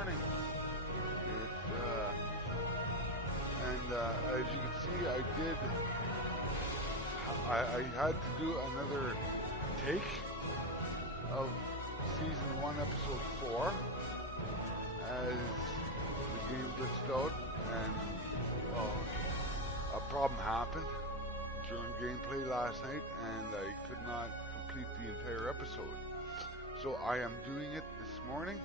morning. As you can see, I had to do another take of season 1, episode 4, as the game glitched out and a problem happened during gameplay last night, and I could not complete the entire episode. So I am doing it this morning.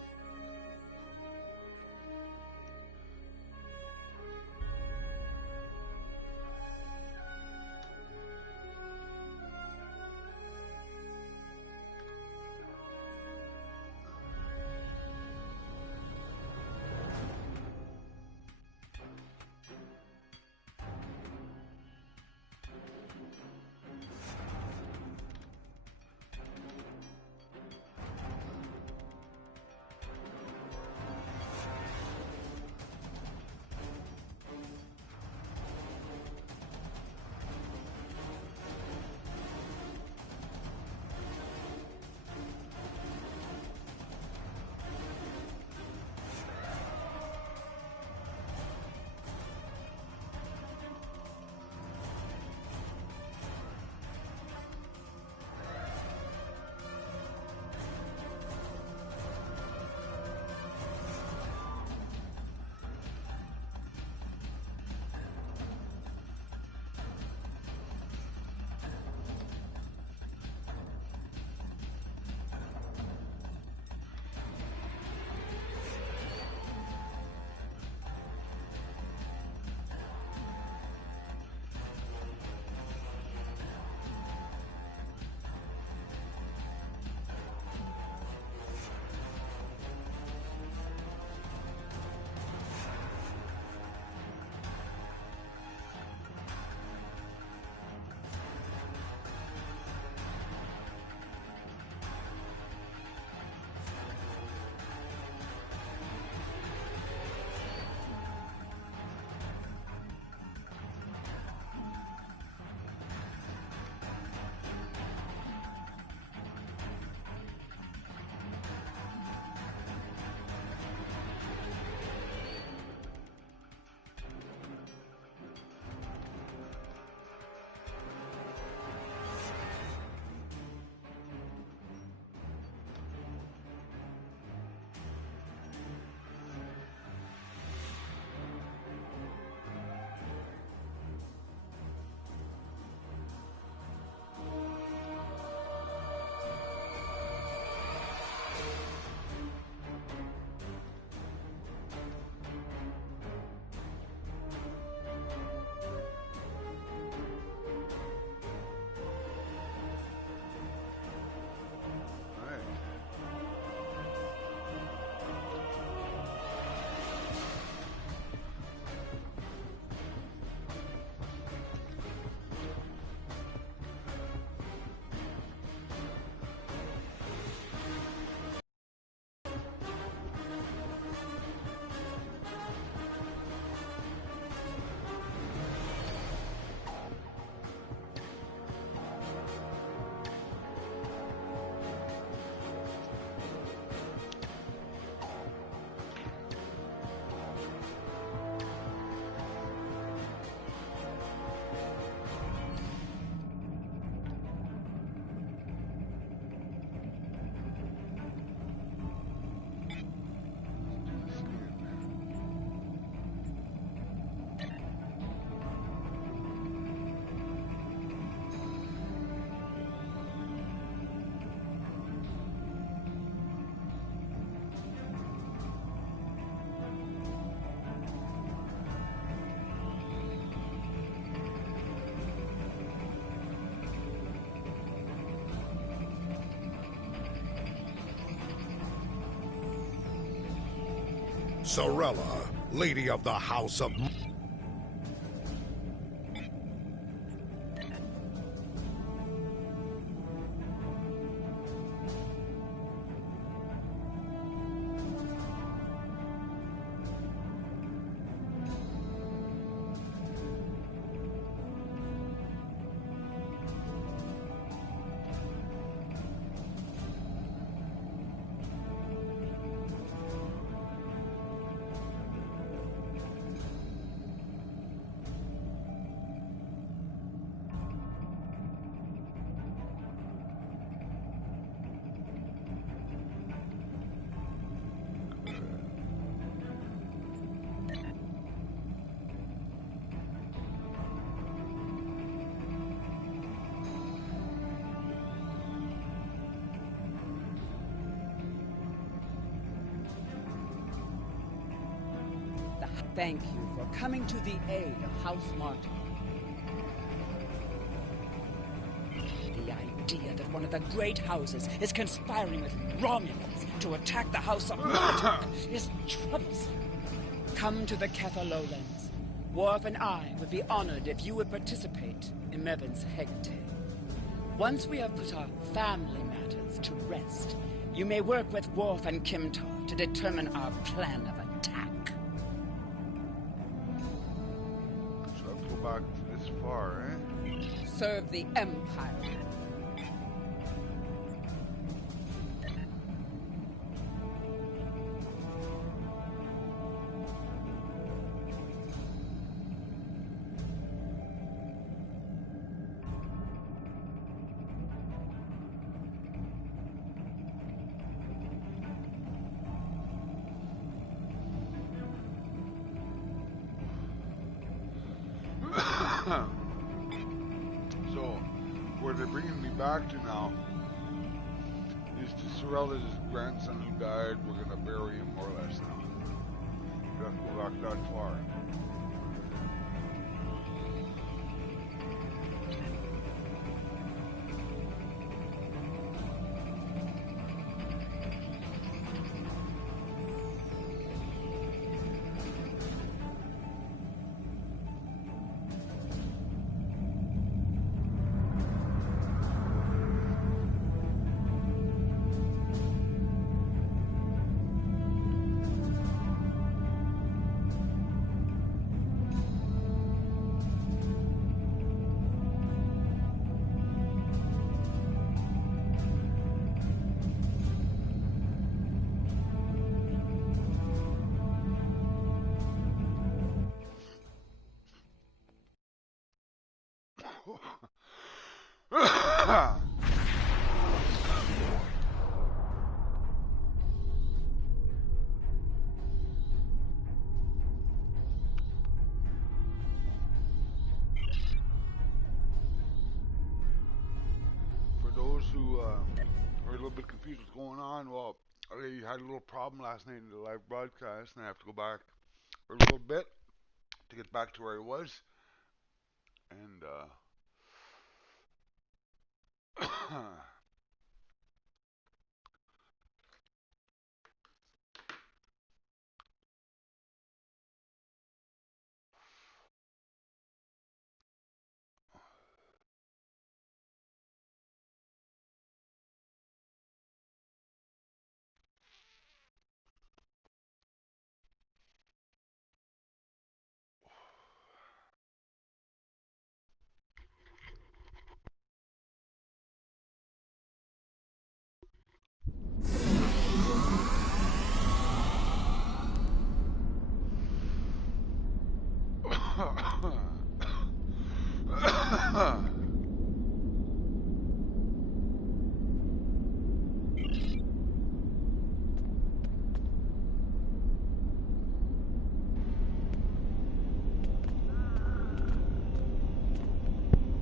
Sorella, Lady of the House of... Thank you for coming to the aid of House Martin. The idea that one of the great houses is conspiring with Romulans to attack the House of Martin is troublesome. Come to the Kether Lowlands. Worf and I would be honored if you would participate in Mevin's Hegate. Once we have put our family matters to rest, you may work with Worf and Kimtar to determine our plan of attack. So I'll go back this far, eh? Serve the Empire. So, where they're bringing me back to now is to Sorella's grandson who died. We're gonna bury him more or less now. We have to go back that far. For those who are a little bit confused what's going on, well, I had a little problem last night in the live broadcast, and I have to go back for a little bit to get back to where I was. And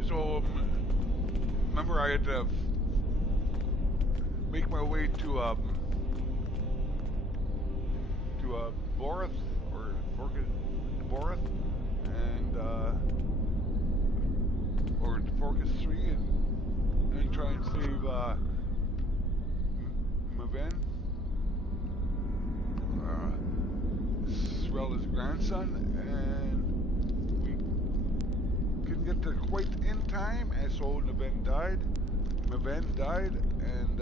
so remember I had to make my way to Borith or Borith and or Forcus 3 and try and save Maven, Sorella's grandson, and we couldn't get there quite in time, and so Maven died, and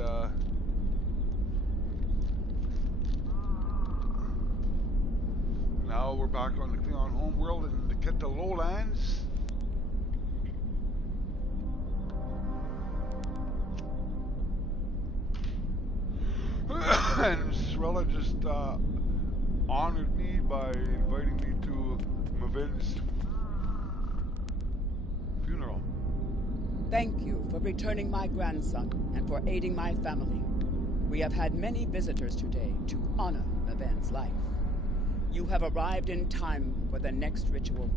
now we're back on the Klingon homeworld in the Kether Lowlands. And Sorella just honored me by inviting me to Maven's funeral. Thank you for returning my grandson and for aiding my family. We have had many visitors today to honor Maven's life. You have arrived in time for the next ritual.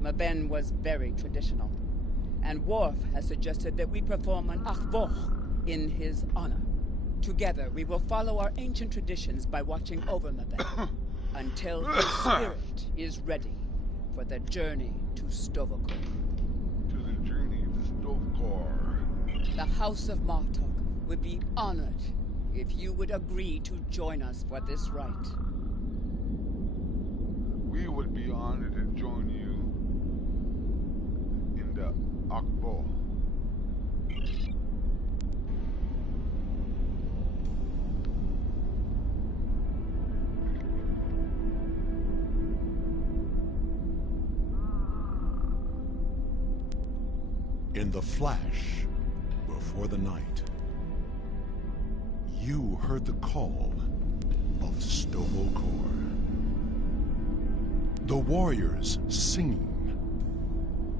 Maven was very traditional, and Worf has suggested that we perform an achvoch in his honor. Together, we will follow our ancient traditions by watching over Maven. until his spirit is ready for the journey to Stovokor. To the journey to Stovokor. The House of Martok would be honored if you would agree to join us for this rite. We would be honored to join you in the Akbo. In the flash, before the night, you heard the call of Stovokor. The warriors singing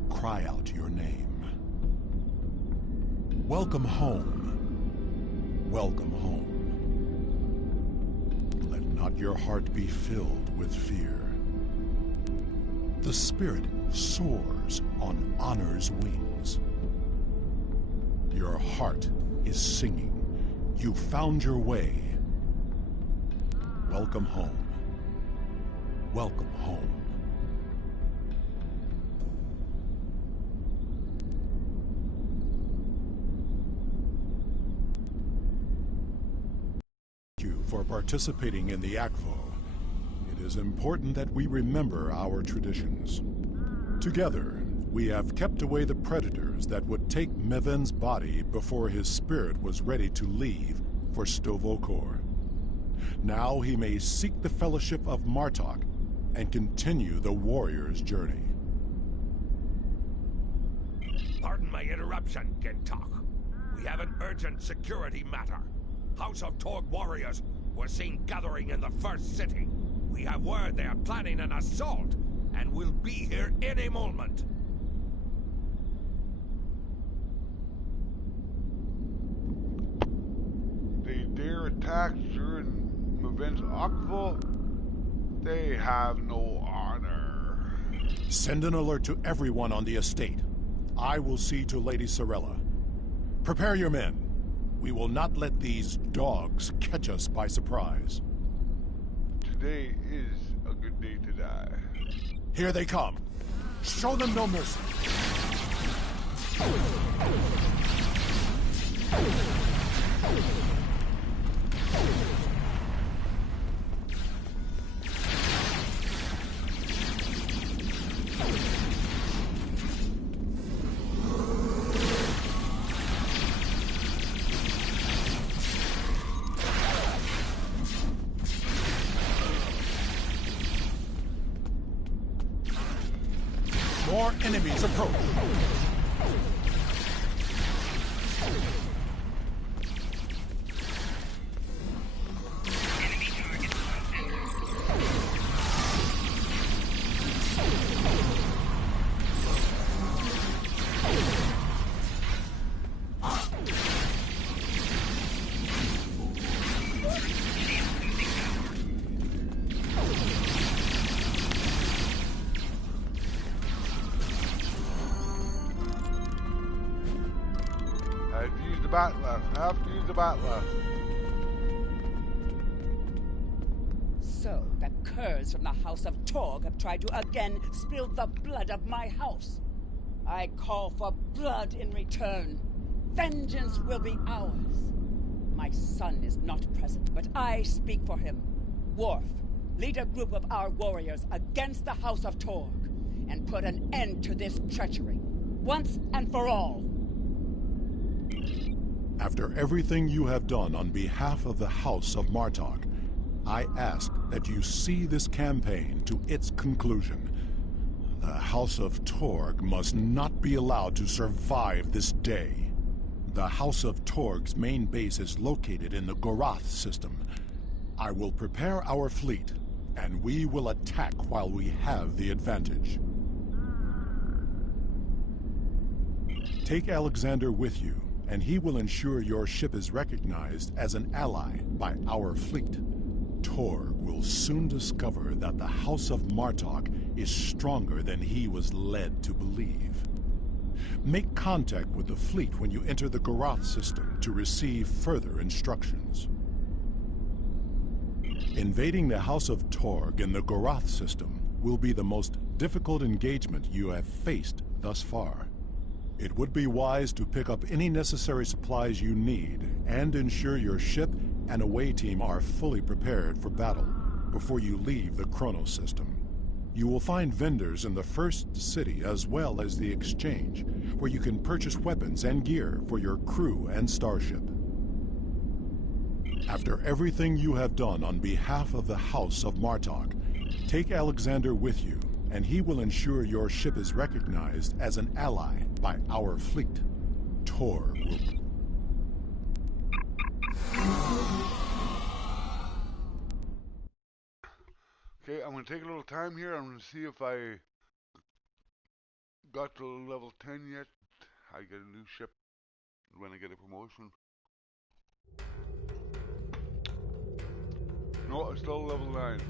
cry out your name. Welcome home. Welcome home. Let not your heart be filled with fear. The spirit soars on honor's wings. Your heart is singing. You found your way. Welcome home. Welcome home. Thank you for participating in the Akvo. It is important that we remember our traditions. Together, we have kept away the predators that would take Meven's body before his spirit was ready to leave for Stovokor. Now he may seek the fellowship of Martok and continue the warrior's journey. Pardon my interruption, Gintok. We have an urgent security matter. House of Torg warriors were seen gathering in the first city. We have word they are planning an assault and will be here any moment. They dare attack during Maven's Akvo? They have no honor. Send an alert to everyone on the estate. I will see to Lady Sorella. Prepare your men. We will not let these dogs catch us by surprise. Today is a good day to die. Here they come. Show them no mercy. More enemies approach. I have to use the bat left. I have to use the bat left. So, the curs from the House of Torg have tried to again spill the blood of my house. I call for blood in return. Vengeance will be ours. My son is not present, but I speak for him. Worf, lead a group of our warriors against the House of Torg, and put an end to this treachery, once and for all. After everything you have done on behalf of the House of Martok, I ask that you see this campaign to its conclusion. The House of Torg must not be allowed to survive this day. The House of Torg's main base is located in the Gorath system. I will prepare our fleet, and we will attack while we have the advantage. Take Alexander with you, and he will ensure your ship is recognized as an ally by our fleet. Torg will soon discover that the House of Martok is stronger than he was led to believe. Make contact with the fleet when you enter the Gorath system to receive further instructions. Invading the House of Torg in the Gorath system will be the most difficult engagement you have faced thus far. It would be wise to pick up any necessary supplies you need and ensure your ship and away team are fully prepared for battle before you leave the Chronos system. You will find vendors in the first city as well as the exchange, where you can purchase weapons and gear for your crew and starship. After everything you have done on behalf of the House of Martok, take Alexander with you, and he will ensure your ship is recognized as an ally by our fleet. Tor will... Okay, I'm going to take a little time here. I'm going to see if I got to level 10 yet. I get a new ship when I get a promotion. No, I'm still level 9.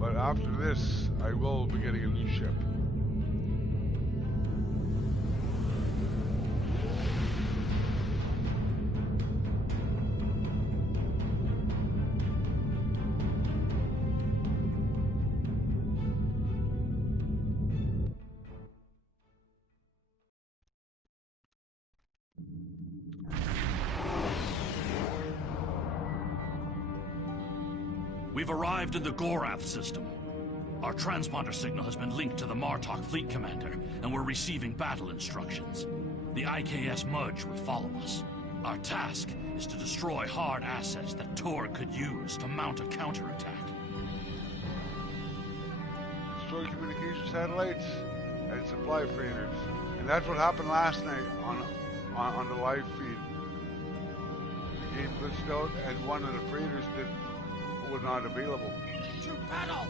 But after this, I will be getting a new ship. We've arrived in the Gorath system. Our transponder signal has been linked to the Martok fleet commander, and we're receiving battle instructions. The IKS Mudge will follow us. Our task is to destroy hard assets that Torg could use to mount a counterattack. Destroy communication satellites and supply freighters. And that's what happened last night on the live feed. The game glitched out and one of the freighters was not available. To battle!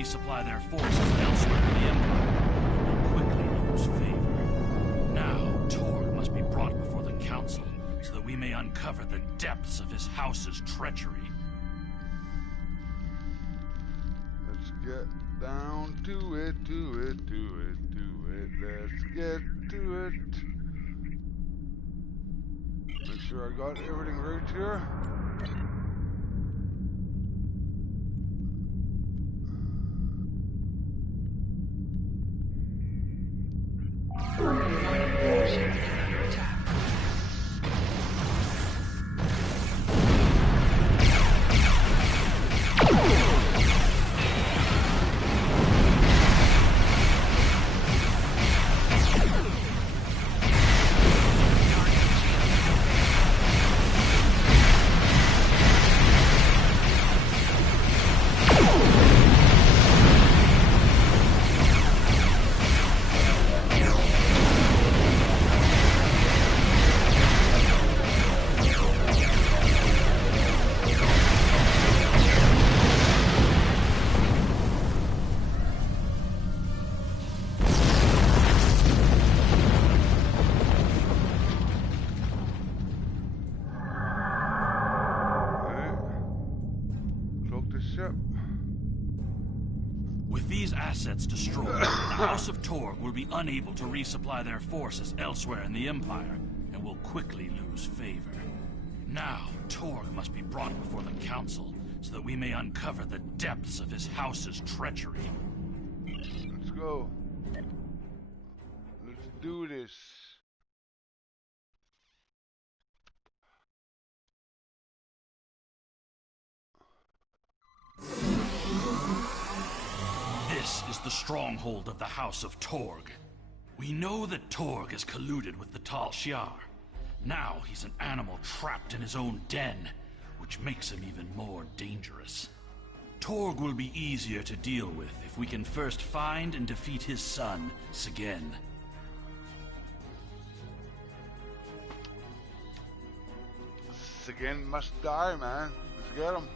resupply their forces elsewhere in the Empire, and will quickly lose favor. Now, Torg must be brought before the Council, so that we may uncover the depths of his house's treachery. Let's get down to it, let's get to it. Make sure I got everything right here. assets destroyed, the House of Torg will be unable to resupply their forces elsewhere in the Empire, and will quickly lose favor. Now, Torg must be brought before the Council, so that we may uncover the depths of his house's treachery. Let's go. Let's do this. This is the stronghold of the House of Torg. We know that Torg has colluded with the Tal Shiar. Now he's an animal trapped in his own den, which makes him even more dangerous. Torg will be easier to deal with if we can first find and defeat his son, Segen. Segen must die, man. Let's get him.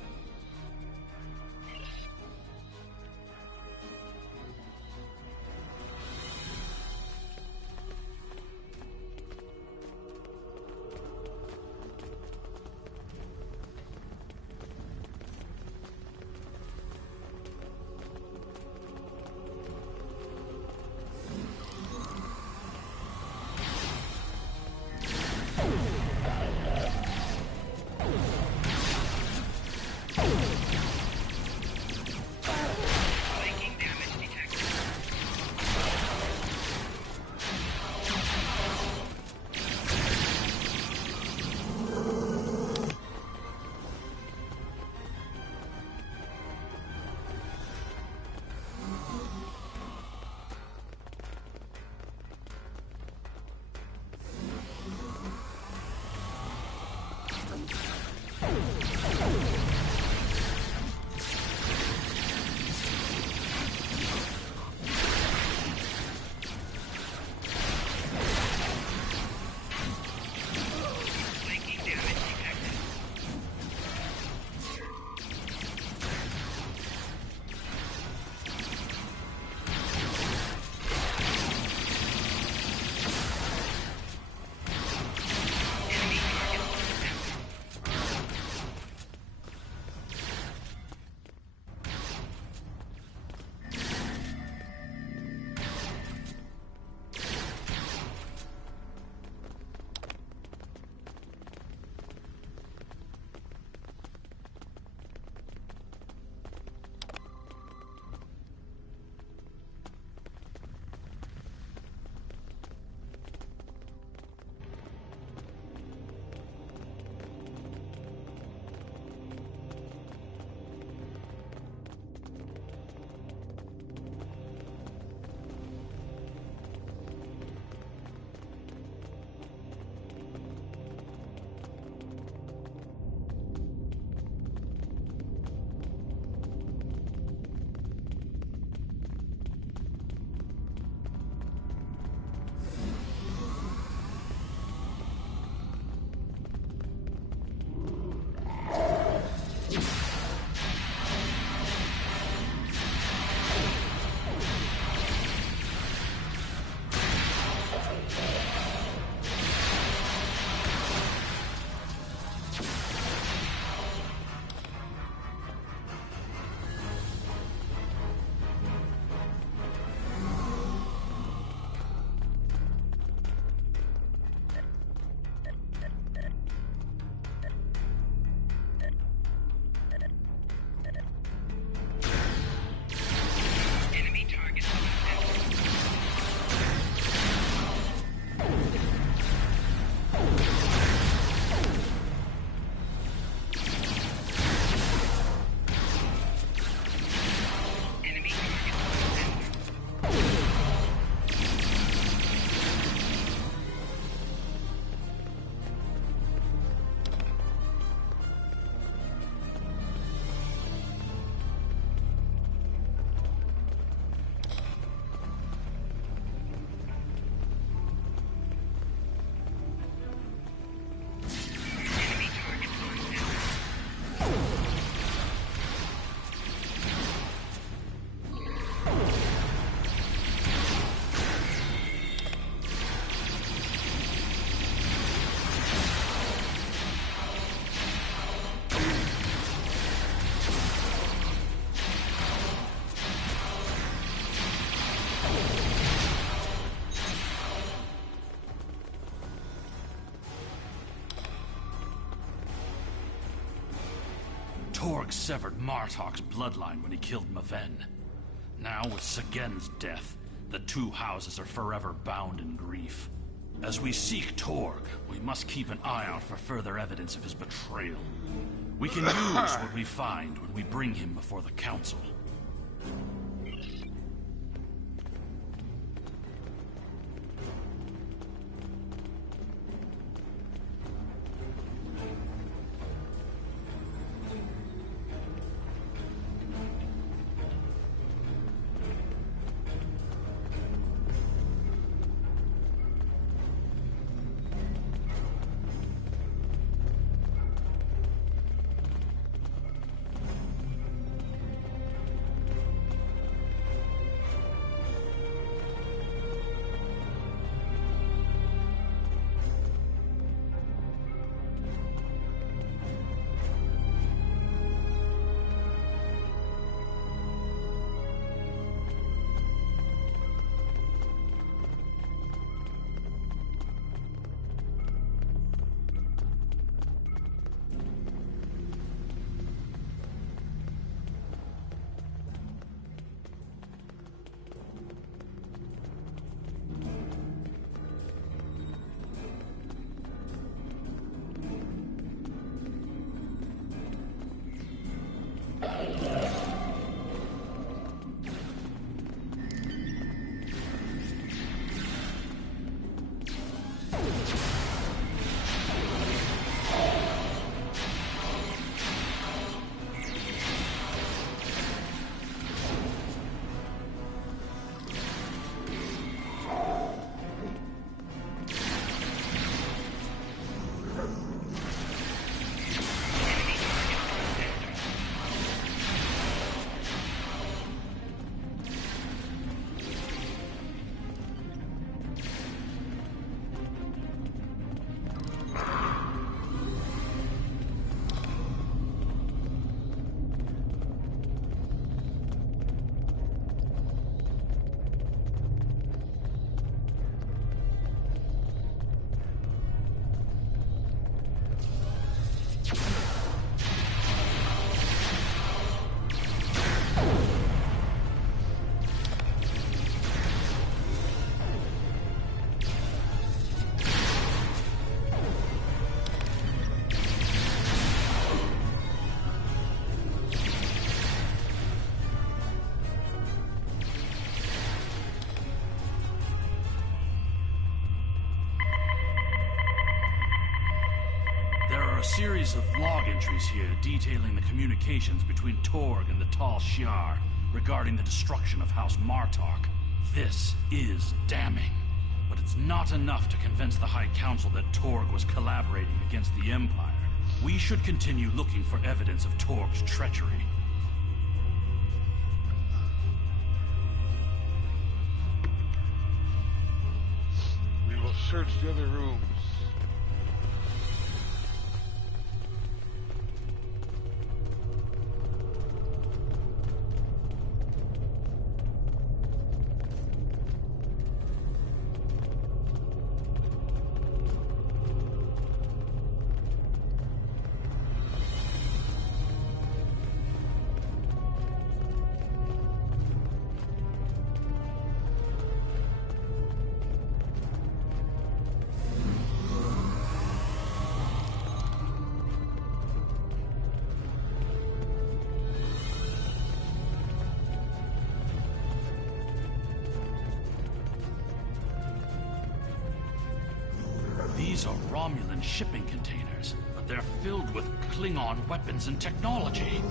Torg severed Martok's bloodline when he killed Maven. Now, with Sagen's death, the two houses are forever bound in grief. As we seek Torg, we must keep an eye out for further evidence of his betrayal. We can use what we find when we bring him before the Council. A series of log entries here detailing the communications between Torg and the Tal Shiar regarding the destruction of House Martok. This is damning, but it's not enough to convince the High Council that Torg was collaborating against the Empire. We should continue looking for evidence of Torg's treachery. We will search the other rooms. These are Romulan shipping containers, but they're filled with Klingon weapons and technology.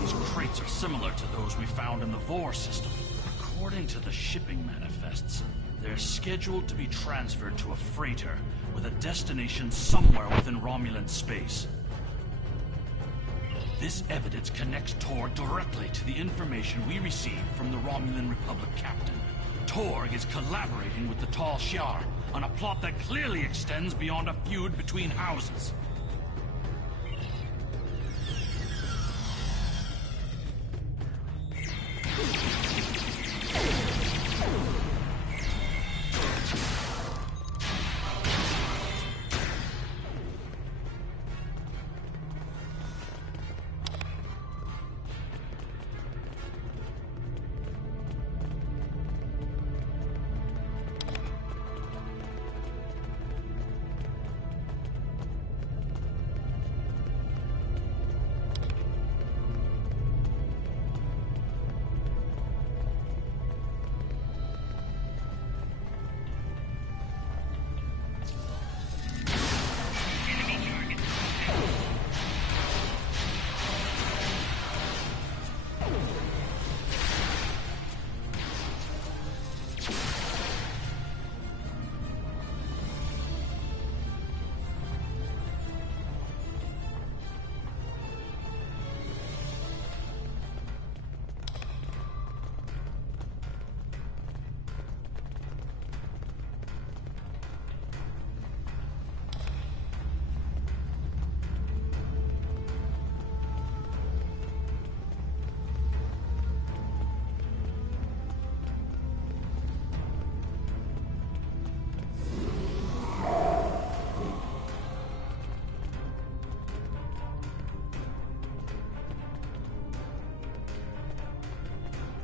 These crates are similar to those we found in the Vor system. According to the shipping manifests, they're scheduled to be transferred to a freighter with a destination somewhere within Romulan space. This evidence connects Torg directly to the information we received from the Romulan Republic captain. Torg is collaborating with the Tal Shiar on a plot that clearly extends beyond a feud between houses.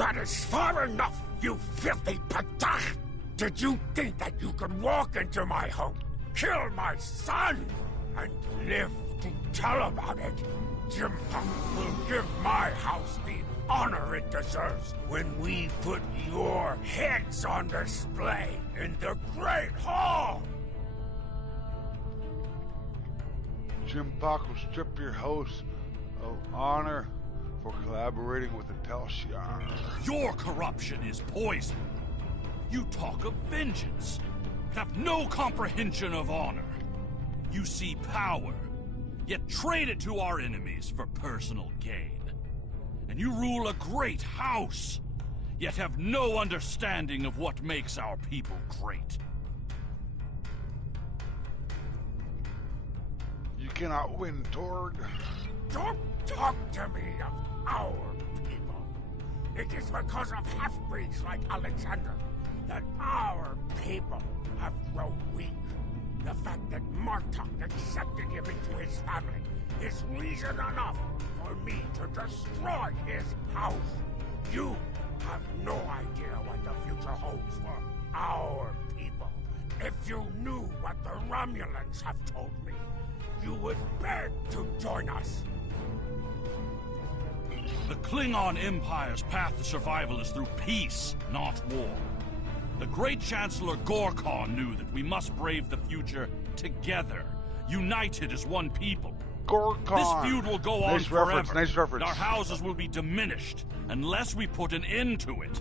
That is far enough, you filthy patach! Did you think that you could walk into my home, kill my son, and live to tell about it? Jim Punk will give my house the honor it deserves when we put your heads on display in the Great Hall! Jim Pack will strip your house of honor for collaborating with the Telshar. Your corruption is poison. You talk of vengeance, have no comprehension of honor. You see power, yet trade it to our enemies for personal gain. And you rule a great house, yet have no understanding of what makes our people great. You cannot win, Torg. Don't talk to me of our people. It is because of half-breeds like Alexander that our people have grown weak. The fact that Martok accepted him into his family is reason enough for me to destroy his house. You have no idea what the future holds for our people. If you knew what the Romulans have told me, you would beg to join us. The Klingon Empire's path to survival is through peace, not war. The great Chancellor Gorkon knew that we must brave the future together, united as one people. Gorkon! This feud will go on Nice reference, forever. nice reference. Our houses will be diminished unless we put an end to it.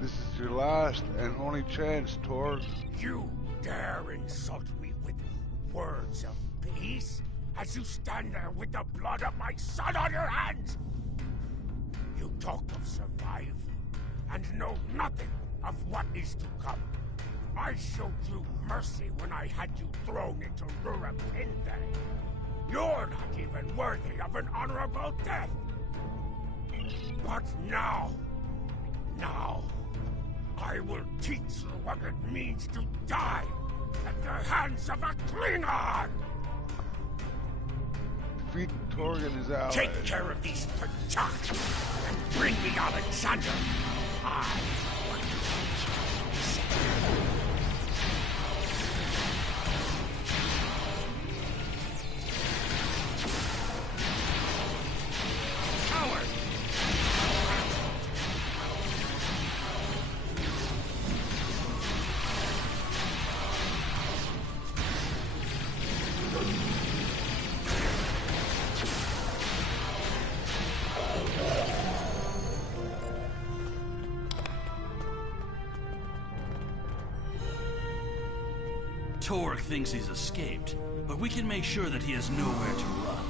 This is your last and only chance, Torg. You dare insult me with words of peace as you stand there with the blood of my son on your hands? You talk of survive and know nothing of what is to come. I showed you mercy when I had you thrown into Rura Pinte. You're not even worthy of an honorable death. But now, I will teach you what it means to die at the hands of a Klingon! Defeat Torg and his allies. Take care of these Pachak and bring me Alexander. I want to teach you. Coward! Torg thinks he's escaped, but we can make sure that he has nowhere to run.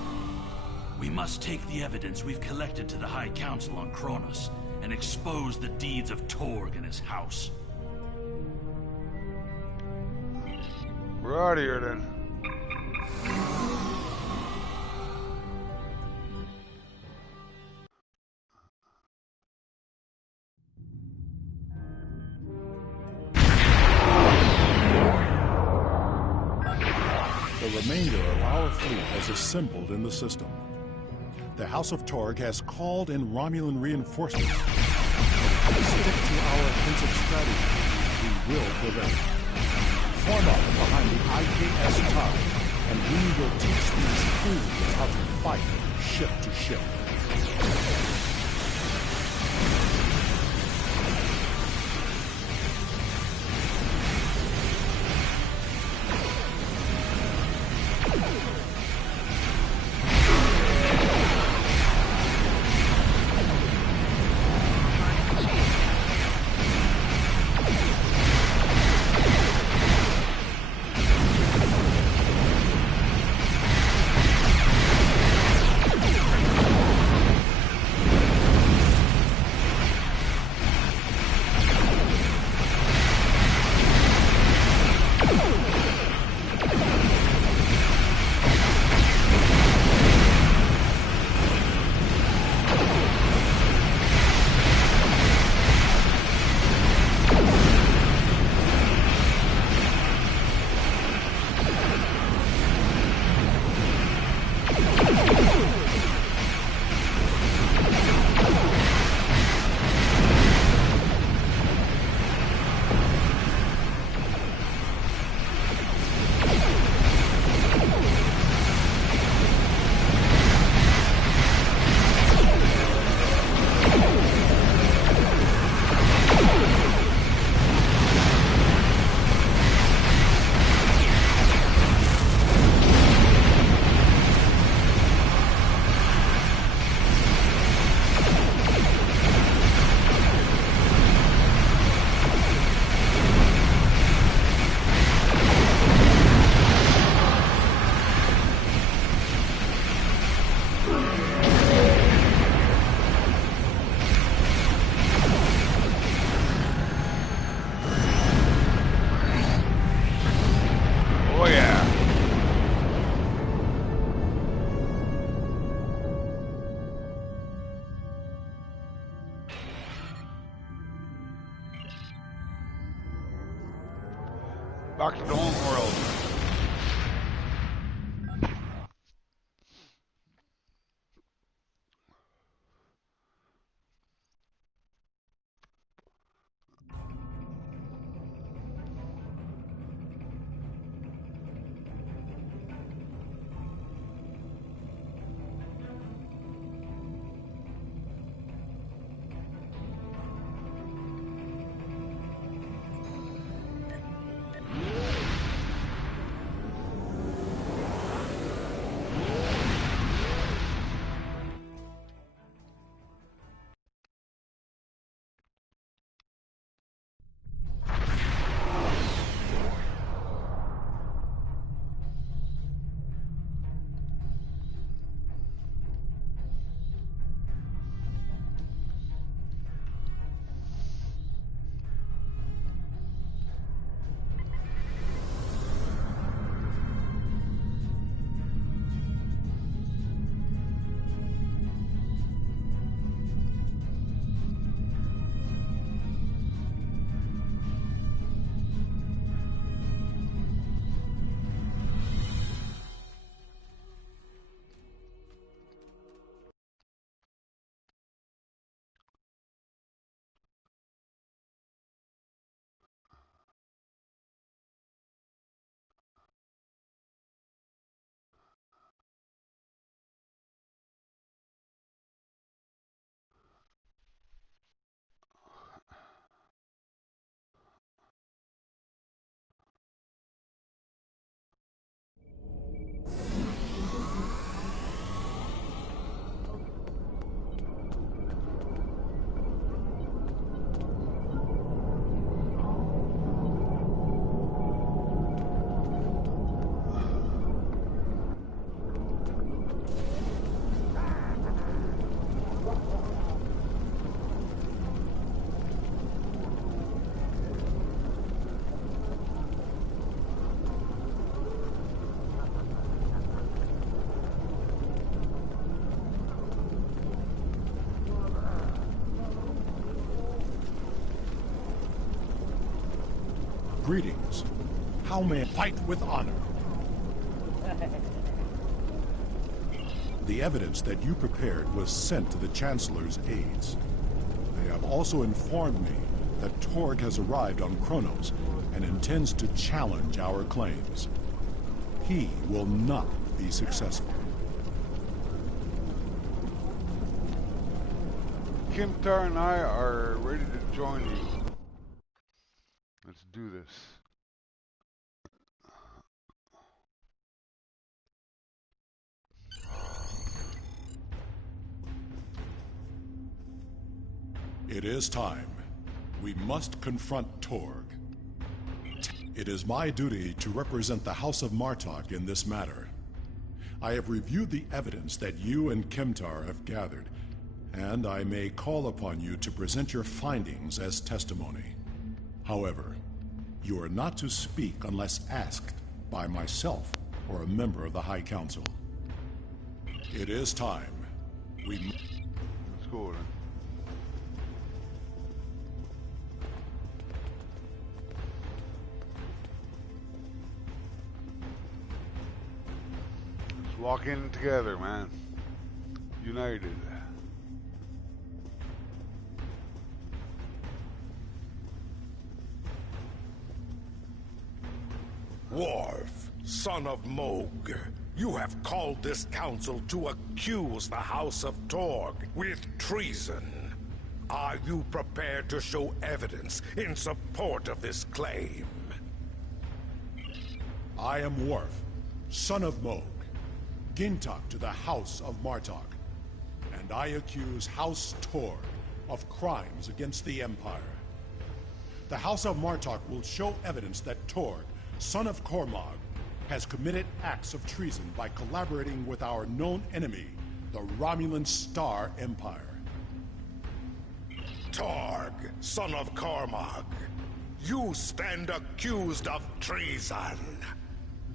We must take the evidence we've collected to the High Council on Kronos and expose the deeds of Torg and his house. We're out of here then. The remainder of our fleet has assembled in the system. The House of Torg has called in Romulan reinforcements. Stick to our offensive strategy. We will prevail. Form up behind the IKS tug, and we will teach these fools how to fight ship to ship. Greetings. How may I fight with honor? The evidence that you prepared was sent to the Chancellor's aides. They have also informed me that Torg has arrived on Kronos and intends to challenge our claims. He will not be successful. Kimtar and I are ready to join you. Let's do this. It is time. We must confront Torg. It is my duty to represent the House of Martok in this matter. I have reviewed the evidence that you and Kimtar have gathered, and I may call upon you to present your findings as testimony. However, you are not to speak unless asked by myself or a member of the High Council. It is time. Let's go then. Let's walk in together, man. United. Worf, son of Moog, you have called this council to accuse the House of Torg with treason. Are you prepared to show evidence in support of this claim? I am Worf, son of Moog, Gintok to the House of Martok, and I accuse House Torg of crimes against the Empire. The House of Martok will show evidence that Torg, son of Cormog, has committed acts of treason by collaborating with our known enemy, the Romulan Star Empire. Torg, son of Cormog, you stand accused of treason.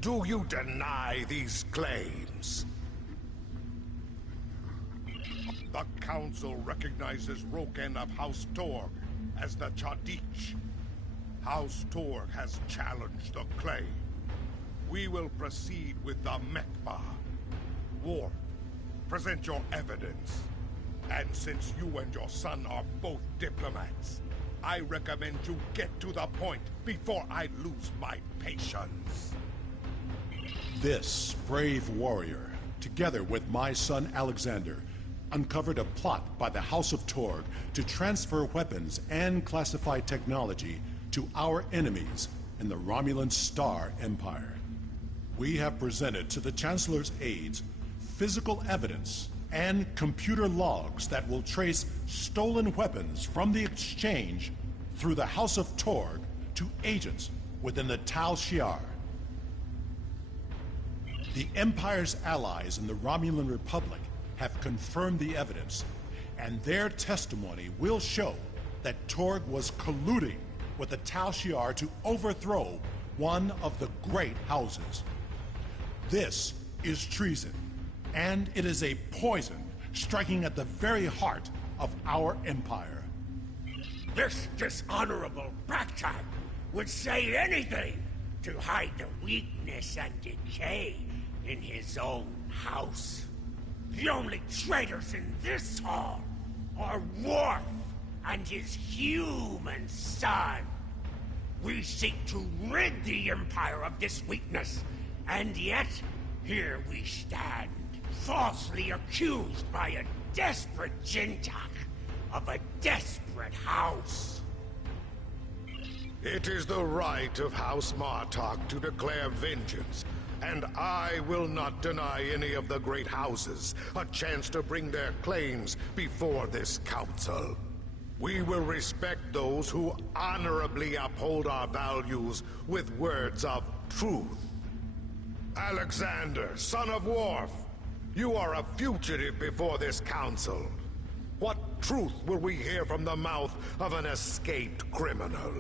Do you deny these claims? The Council recognizes Roken of House Torg as the Chadich. House Torg has challenged the claim. We will proceed with the Mekba. Worf, present your evidence. And since you and your son are both diplomats, I recommend you get to the point before I lose my patience. This brave warrior, together with my son Alexander, uncovered a plot by the House of Torg to transfer weapons and classified technology to our enemies in the Romulan Star Empire. We have presented to the Chancellor's aides physical evidence and computer logs that will trace stolen weapons from the exchange through the House of Torg to agents within the Tal Shiar. The Empire's allies in the Romulan Republic have confirmed the evidence, and their testimony will show that Torg was colluding with the Tal Shiar to overthrow one of the great houses. This is treason, and it is a poison striking at the very heart of our empire. This dishonorable bastard would say anything to hide the weakness and decay in his own house. The only traitors in this hall are Worf and his human son. We seek to rid the Empire of this weakness, and yet here we stand, falsely accused by a desperate Jintak of a desperate house. It is the right of House Martok to declare vengeance, and I will not deny any of the great houses a chance to bring their claims before this council. We will respect those who honorably uphold our values with words of truth. Alexander, son of Worf, you are a fugitive before this council. What truth will we hear from the mouth of an escaped criminal?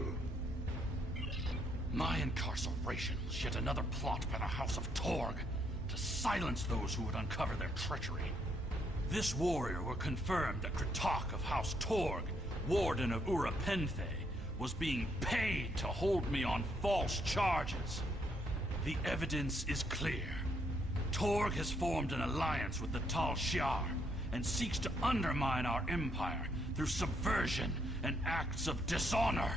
My incarceration was yet another plot by the House of Torg to silence those who would uncover their treachery. This warrior will confirm that Kratok of House Torg, Warden of Ura Penthe, was being paid to hold me on false charges. The evidence is clear. Torg has formed an alliance with the Tal Shiar and seeks to undermine our empire through subversion and acts of dishonor.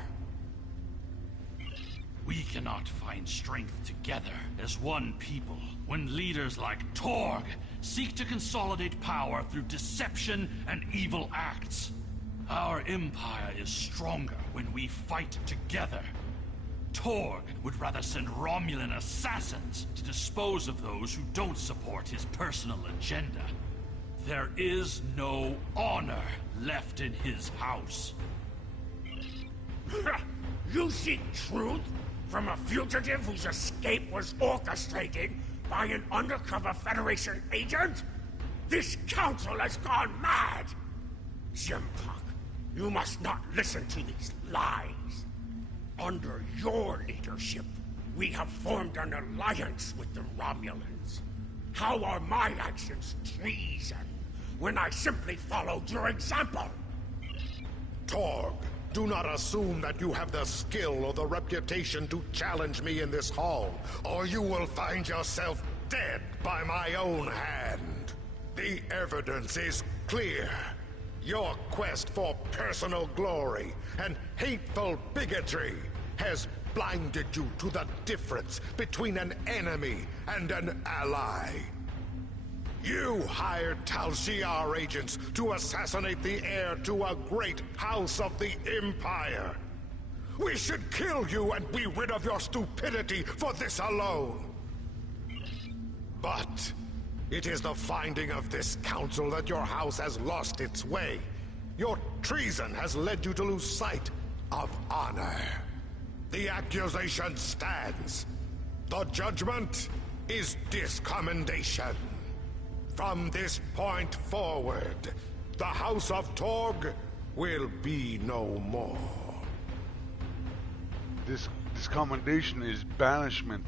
We cannot find strength together as one people when leaders like Torg seek to consolidate power through deception and evil acts. Our empire is stronger when we fight together. Torg would rather send Romulan assassins to dispose of those who don't support his personal agenda. There is no honor left in his house. You seek truth from a fugitive whose escape was orchestrated by an undercover Federation agent? This council has gone mad! Jimpak, you must not listen to these lies. Under your leadership, we have formed an alliance with the Romulans. How are my actions treason when I simply followed your example? Torg, do not assume that you have the skill or the reputation to challenge me in this hall, or you will find yourself dead by my own hand. The evidence is clear. Your quest for personal glory and hateful bigotry has blinded you to the difference between an enemy and an ally. You hired Tal Shiar agents to assassinate the heir to a great house of the Empire. We should kill you and be rid of your stupidity for this alone. But it is the finding of this council that your house has lost its way. Your treason has led you to lose sight of honor. The accusation stands. The judgment is discommendation. From this point forward, the House of Torg will be no more. This commendation is banishment.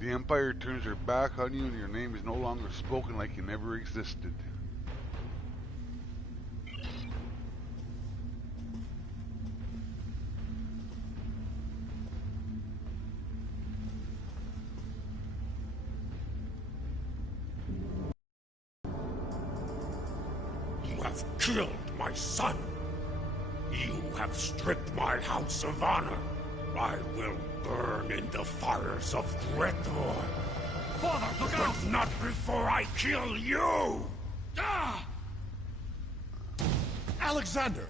The Empire turns their back on you and your name is no longer spoken like you never existed. You have killed my son. You have stripped my house of honor. I will burn in the fires of Gretor. Father, look out! But not before I kill you! Ah! Alexander!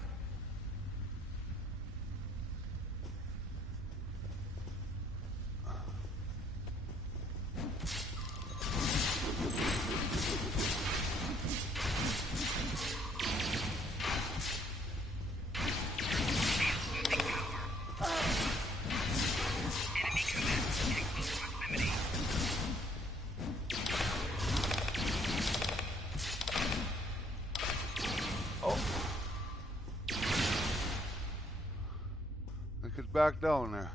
Look, it's back down there.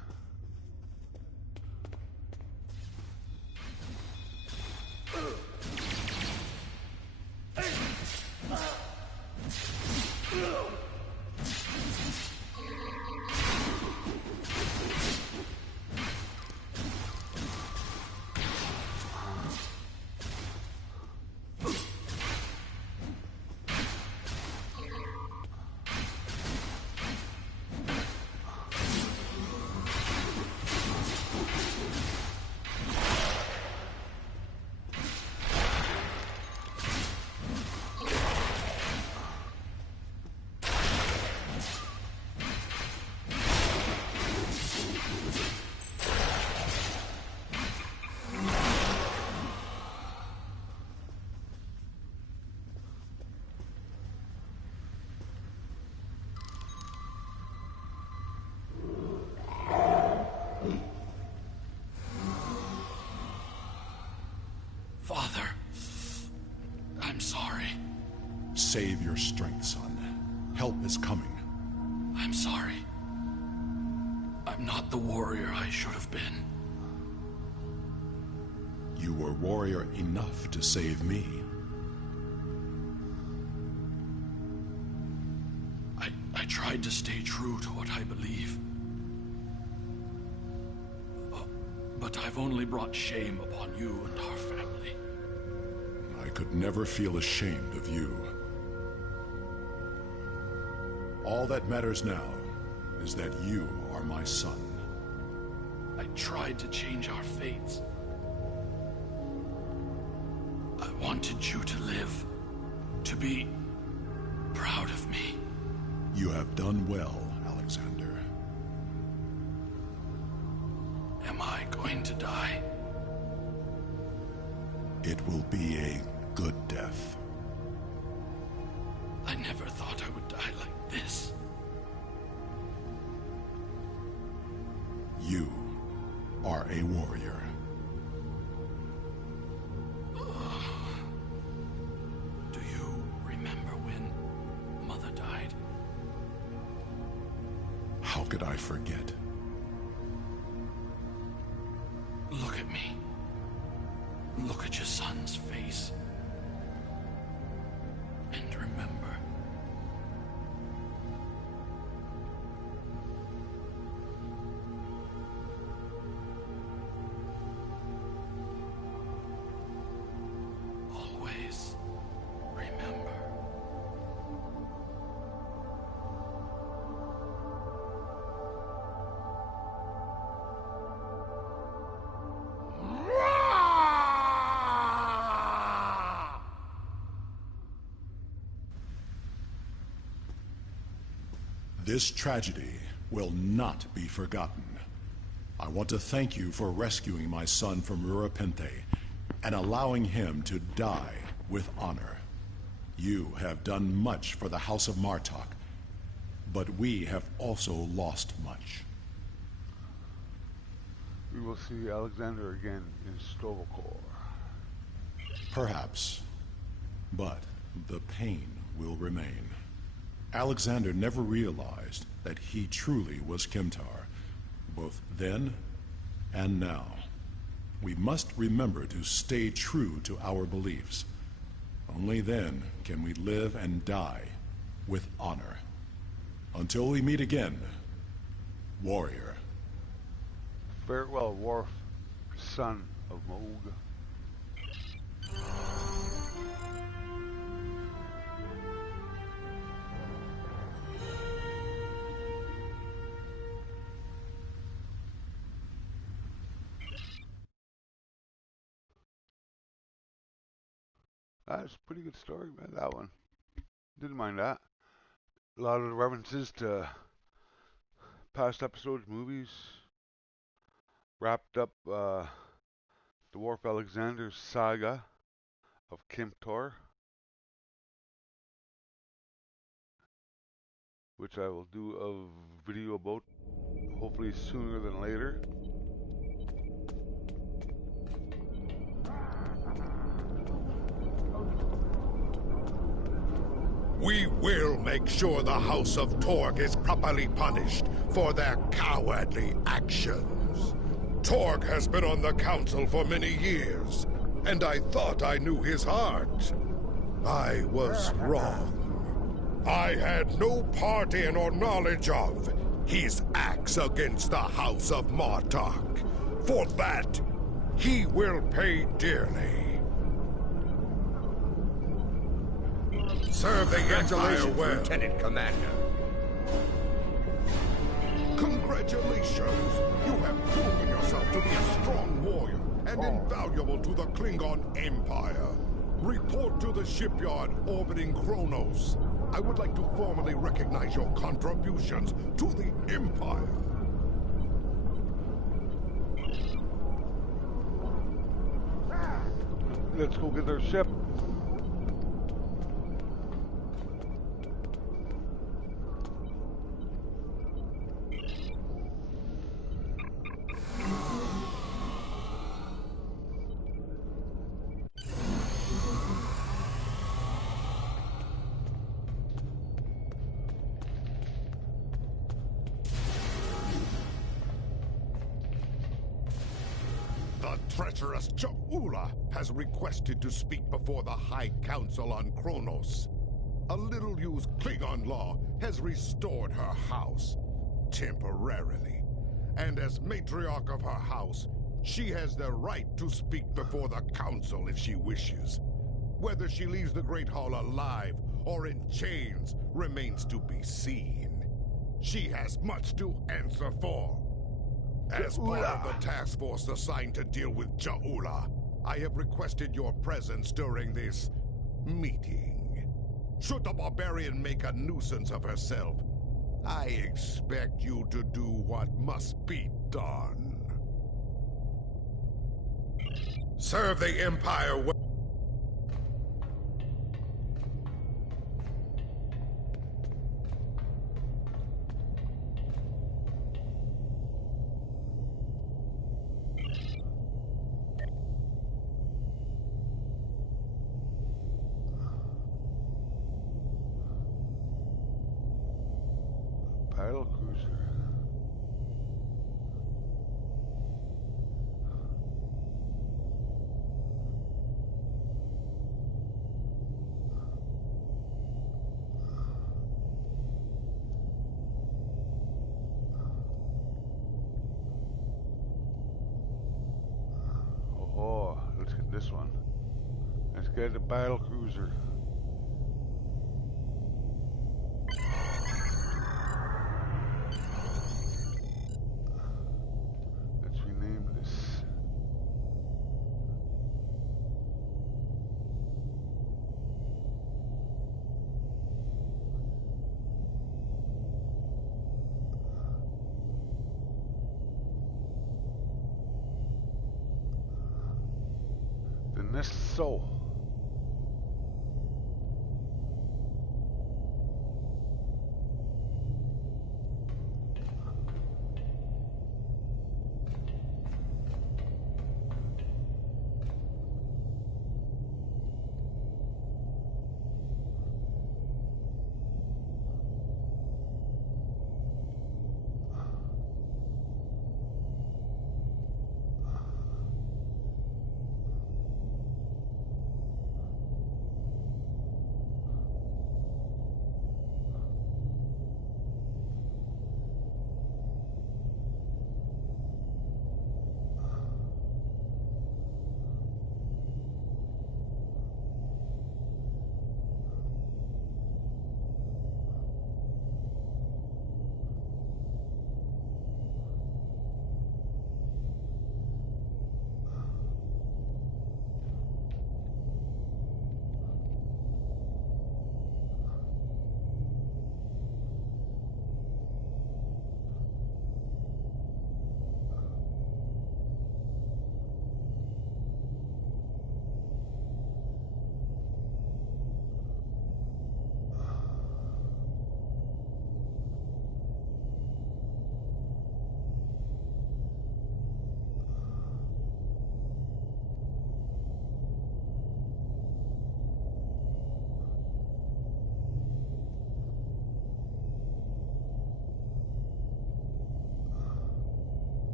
Father, I'm sorry. Save your strength, son. Help is coming. I'm sorry. I'm not the warrior I should have been. You were warrior enough to save me. I tried tried to stay true to what I believe. But I've only brought shame upon you and our family. I could never feel ashamed of you. All that matters now is that you are my son. I tried to change our fates. I wanted you to live, to be proud of me. You have done well, Alexander. Am I going to die? It will be a good death. I never thought I would die like this. You are a warrior. Do you remember when Mother died? How could I forget? Look at me. Look at your son's face. And remember. Always remember. This tragedy will not be forgotten. I want to thank you for rescuing my son from Rurapente and allowing him to die with honor. You have done much for the House of Martok, but we have also lost much. We will see Alexander again in Stovokor. Perhaps, but the pain will remain. Alexander never realized that he truly was Kimtar, both then and now. We must remember to stay true to our beliefs. Only then can we live and die with honor. Until we meet again, warrior. Farewell, Worf, son of Moog. That's a pretty good story, man, that one. Didn't mind that. A lot of references to past episodes, movies. Wrapped up the Worf Alexander saga of Kimtor, which I will do a video about hopefully sooner than later. We will make sure the House of Torg is properly punished for their cowardly actions. Torg has been on the council for many years, and I thought I knew his heart. I was wrong. I had no part in or knowledge of his acts against the House of Martok. For that, he will pay dearly. Serve the Empire well. Lieutenant Commander. Congratulations! You have proven yourself to be a strong warrior and invaluable to the Klingon Empire. Report to the shipyard orbiting Kronos. I would like to formally recognize your contributions to the Empire. Let's go get their ship. The treacherous Cha'ula has requested to speak before the High Council on Kronos. a little-used Klingon law has restored her house, temporarily. And as matriarch of her house, she has the right to speak before the Council if she wishes. Whether she leaves the Great Hall alive or in chains remains to be seen. She has much to answer for. As part of the task force assigned to deal with Ja'ula, I have requested your presence during this meeting. Should the barbarian make a nuisance of herself, I expect you to do what must be done. Serve the Empire well. Battle cruiser. Oh, let's get this one. Let's get the battle cruiser. Let's rename this. The Nesso.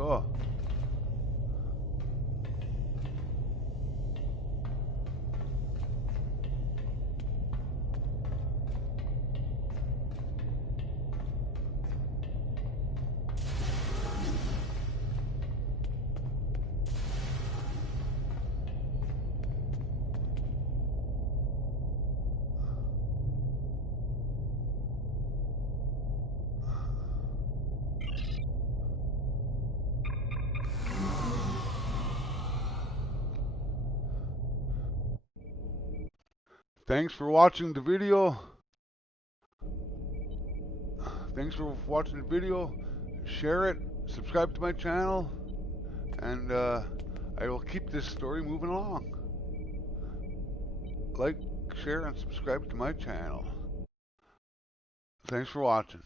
go. Thanks for watching the video. Thanks for watching the video. Share it, subscribe to my channel, and I will keep this story moving along. Like, share, and subscribe to my channel. Thanks for watching.